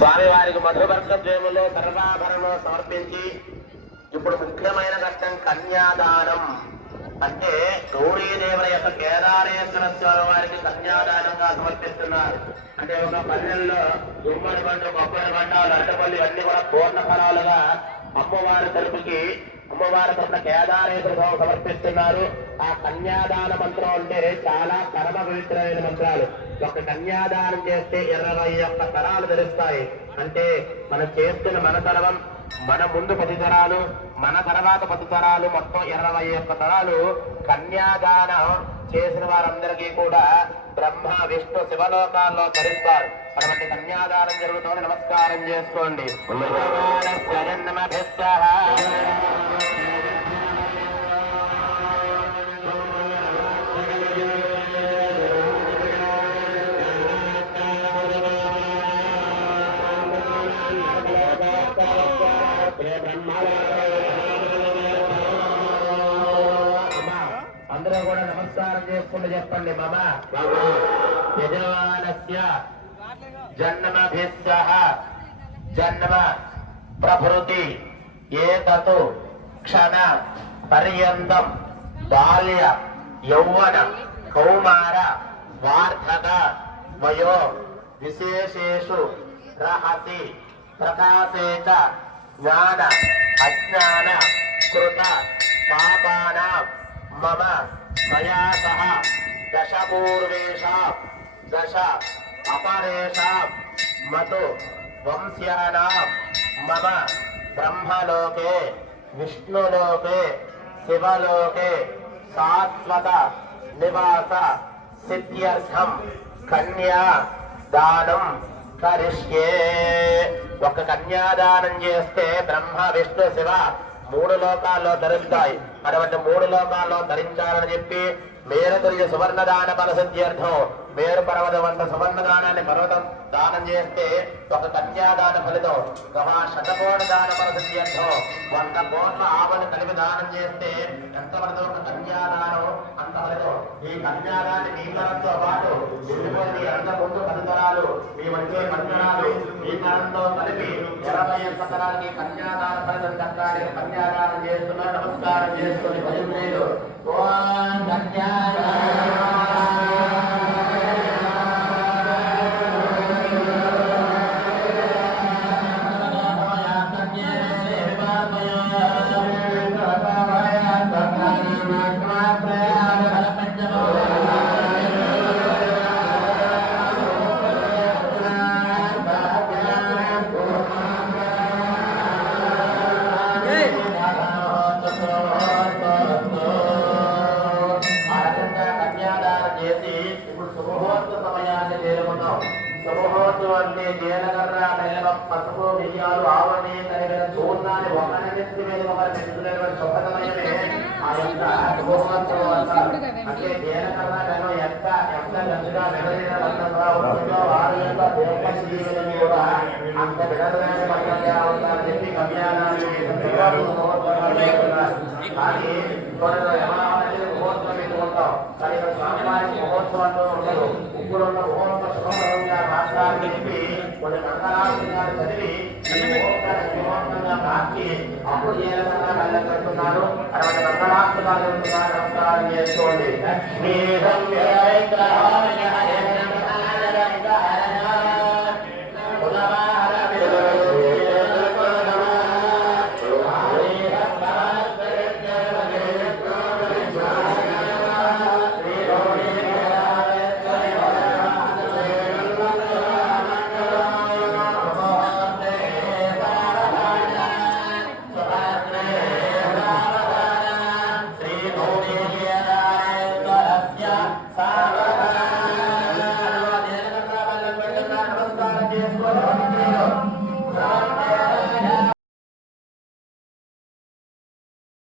స్వామివారికి మధువర్గద్వేములో సర్వాభరణం సమర్పించి ఇప్పుడు ముఖ్యమైన ఘట్టం కన్యాదానం. అంటే గౌరీదేవుల యొక్క కేదారేశ్వర స్వామి వారికి కన్యాదానంగా సమర్పిస్తున్నారు. అంటే ఒక పల్లెల్లో గుమ్మడి పండు, కొబ్బరి బండాలు, అడ్డపల్లి అన్ని కూడా పూర్ణ ఫలాలుగా అమ్మవారి తరపున కేదారేశ్వర సమర్పిస్తున్నారు. ఆ కన్యాదాన మంత్రం అంటే చాలా పరమ పవిత్రమైన మంత్రాలు. ఒక కన్యాదానం చేస్తే 21 తరాలు ధరిస్తాయి. అంటే మనం చేస్తున్న మన తరం, మన ముందు 10 తరాలు, మన తర్వాత 10 తరాలు, మొత్తం 21 తరాలు కన్యాదానం చేసిన వారందరికీ కూడా బ్రహ్మ విష్ణు శివలోకాల్లో ధరిస్తారు. అటువంటి కన్యాదానం జరుగుతుంది. నమస్కారం చేసుకోండి. అందరూ కూడా నమస్కారం చేసుకుంటూ చెప్పండి. మమ యజమానస్య జన్మభిస్సహ జన్మ ప్రభృతి ఏతతు క్షణ పర్యంతం బాల్య యౌవన కౌమార వార్ధక వయో విశేషేషు రహసి ప్రకాశేత జ్ఞాన అజ్ఞాన కృత పాపానాం మమ మయా సహ దశ పూర్వేషాం దశ అపరేషాం మతు వంశ్యానాం మమ బ్రహ్మలోకే విష్ణులోకే శివలోకే శాశ్వత నివాస సిద్ధ్యర్థం కన్యా దానం కరిష్యే. ఒక కన్యాదానం చేస్తే బ్రహ్మ విష్ణు శివ 3 లోకాల్లో ధరిస్తాయి. అటువంటి 3 లోకాల్లో ధరించాలని చెప్పి మేరతుల్య సువర్ణదాన ఫలసిద్ధ్యర్థం మేరు పర్వతవంత సువర్ణదానాన్ని పర్వతం దానం చేస్తే ఒక కన్యాదాన ఫలితం. శతకోణ దాన ఫలసిద్ధ్యర్థం 100 కోట్ల ఆవుని కలిపి దానం చేస్తే ఎంత పడదో ఒక కన్యాదానం అంత ఫలితం. ఈ కన్యాదాన్ని మీ తరంతో పాటు వెళ్ళిపోయి అంత ముందు 10 తరాలు మీ వచ్చే మంత్రాలు ఈ తరంతో కలిపి 21 తరాలకి కన్యాదాన ఫలితం దక్కాలి. కన్యాదానం చేస్తున్నా నమస్కారం చేసుకుని భజనలు పసుపు బియ్యాలు ఆవని కలిగిన చూర్ణాన్ని ఒకటి మీద ఒకటి పెట్టుకునేటువంటి శుభ్రతమైనవి ఆ యొక్క అంటే జీలకర్ర ఎంత గంటగా వెడలిన వర్ణంగా ఉంటుందో వారి యొక్క దేవశీలని కూడా అంత విడదమైన వర్ణంగా ఉంటారని చెప్పి కళ్యాణాన్ని కానీ ముహూర్తం పెట్టుకుంటాం. కానీ స్వామివారికి ముహూర్తం అంటూ ఉండదు. ఇప్పుడు ఉన్న ముహూర్తం శుభంగా రాష్ట్రాన్ని చెప్పి కొన్ని మంగళాలు చదివి ముహూర్తంగా మార్చి అప్పుడు జీలకర్ర కళ్ళ కట్టున్నారు. అటువంటి మంగళాస్తున్నారు. నమస్కారం చేసుకోండి.